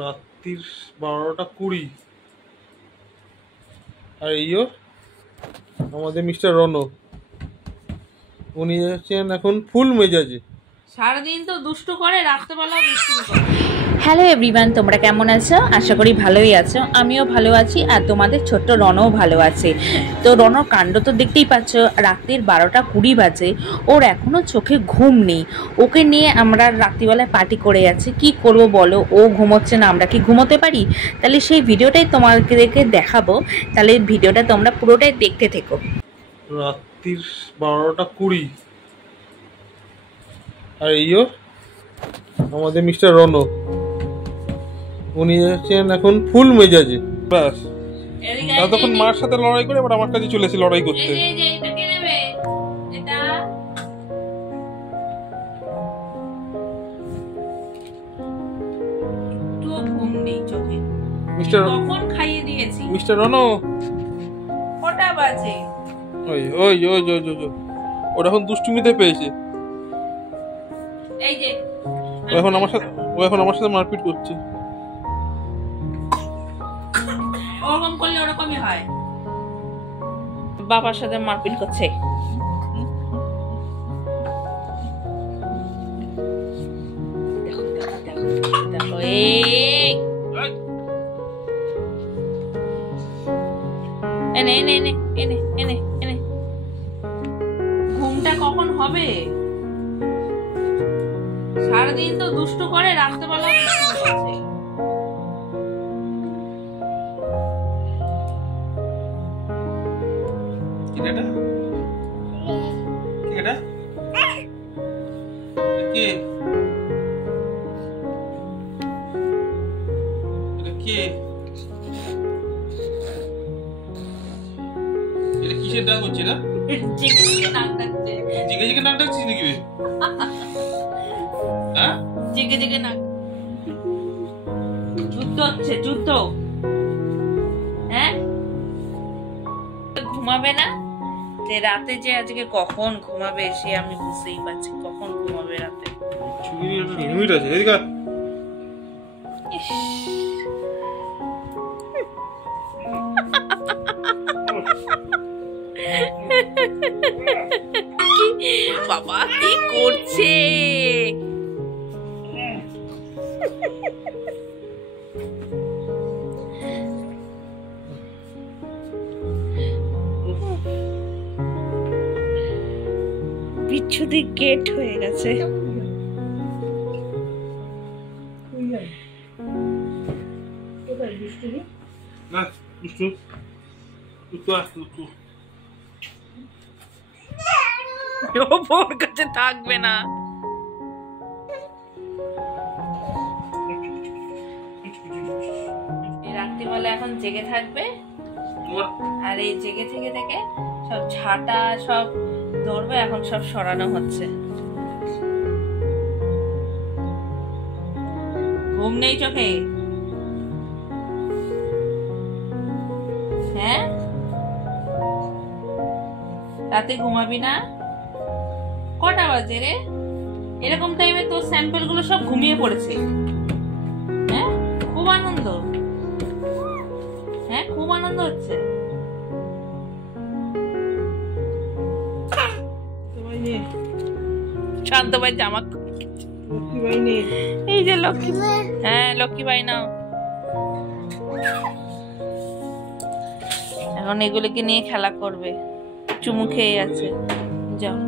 রাত্রির 12টা 20। আর এইও আমাদের মিস্টার রনো, উনি আছেন এখন ফুল মেজাজে। সারাদিন তো দুষ্টু করে, রাত্রেবেলাও দুষ্টু করে। হ্যালো এভরিওয়ান, তোমরা কেমন আছো? আশা করি ভালোই আছো। আমিও ভালো আছি আর তোমাদের ছোট্ট রনও ভালো আছে। তো রনর কাণ্ড তো দেখতেই পাচ্ছ, রাত্রির 12টা 20 বাজে, ওর এখনও চোখে ঘুম নেই। ওকে নিয়ে আমরা রাত্রিবেলায় পার্টি করে যাচ্ছি। কি করব বলো, ও ঘুমোচ্ছে না, আমরা কি ঘুমোতে পারি? তাহলে সেই ভিডিওটাই তোমাদেরকে দেখাবো, তাহলে ভিডিওটা তোমরা পুরোটাই দেখতে থেকো। রাত্রির 12টা 20। আর এইও আমাদের মিস্টার রনো, উনি আছেন এখন ফুল মেজাজে। ব্যাস ততক্ষণ মার সাথে লড়াই করে এবার আমার কাছে চলেছে লড়াই করতে। মিস্টার রনো, কটা বাজে? ওই ওই ওই ওর এখন দুষ্টুমিতে পেয়েছে। এই যে ও এখন আমার সাথে মারপিট করছে। ওরকম করলে ওরকমই হয়। বাবার সাথে মারপিট করছে। দেখো এনে এনে এনে এনে এনে এনে ঘুমটা কখন হবে? সারাদিন তো দুষ্টু করে, রাত্রেবেলা দুষ্টু করছে। কিসের ডাক হচ্ছে না? জিগে জিগে নাক ডাকছে। জিগে জিগে নাক ডাকছিস নাকি? হ্যাঁ, জিগে জিগে নাক। যুদ্ধ হচ্ছে, যুদ্ধ। হ্যাঁ, ঘুমাবে না যে রাতে, যে আজকে কখন ঘুমাবে সে আমি বুঝতেই পারছি। কখন ঘুমাবে রাতে? লিমিট আছে। এদিকে বাবা কি করছে? বিচ্ছুদি গেট হয়ে গেছে। ওর কাছে থাকবে না। রাত্রিবেলা এখন জেগে থাকবে, আর এই জেগে থেকে থেকে সব ঝাঁটা সব ধরবে, এখন সব সরানো হচ্ছে। ঘুম নেই চোখে? হ্যাঁ, রাতে ঘুমাবি না? কটা বাজে রে? এরকম টাইমে তোর স্যাম্পল গুলো সব ঘুমিয়ে পড়েছে। হ্যাঁ, খুব আনন্দ। হ্যাঁ, খুব আনন্দ হচ্ছে। শান্ত ভাই জামা, এই যে লক্ষ্মী, হ্যাঁ লক্ষ্মী ভাই নাও। এখন এগুলোকে নিয়ে খেলা করবে। চুমু খেয়ে আছে, যাও।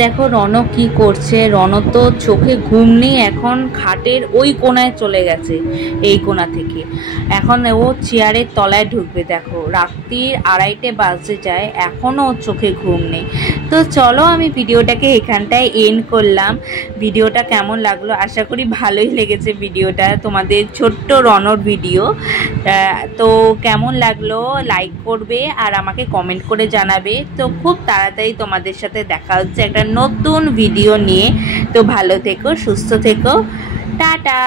দেখো রণ কি করছে, রণ তো চোখে ঘুম নেই, এখন খাটের ওই কোণায় চলে গেছে, এই কোণা থেকে এখন ও চেয়ারের তলায় ঢুকবে। দেখো রাত্রির 2:30 বাজতে যায়, এখনও ওর চোখে ঘুম নেই। তো চলো আমি ভিডিওটাকে এখানটায় এন্ড করলাম। ভিডিওটা কেমন লাগলো, আশা করি ভালোই লেগেছে ভিডিওটা, তোমাদের ছোট্ট রণর ভিডিও। তো কেমন লাগলো লাইক করবে আর আমাকে কমেন্ট করে জানাবে। তো খুব তাড়াতাড়ি তোমাদের সাথে দেখা হচ্ছে একটা নতুন ভিডিও নিয়ে। তো ভালো থেকো, সুস্থ থেকো, টাটা।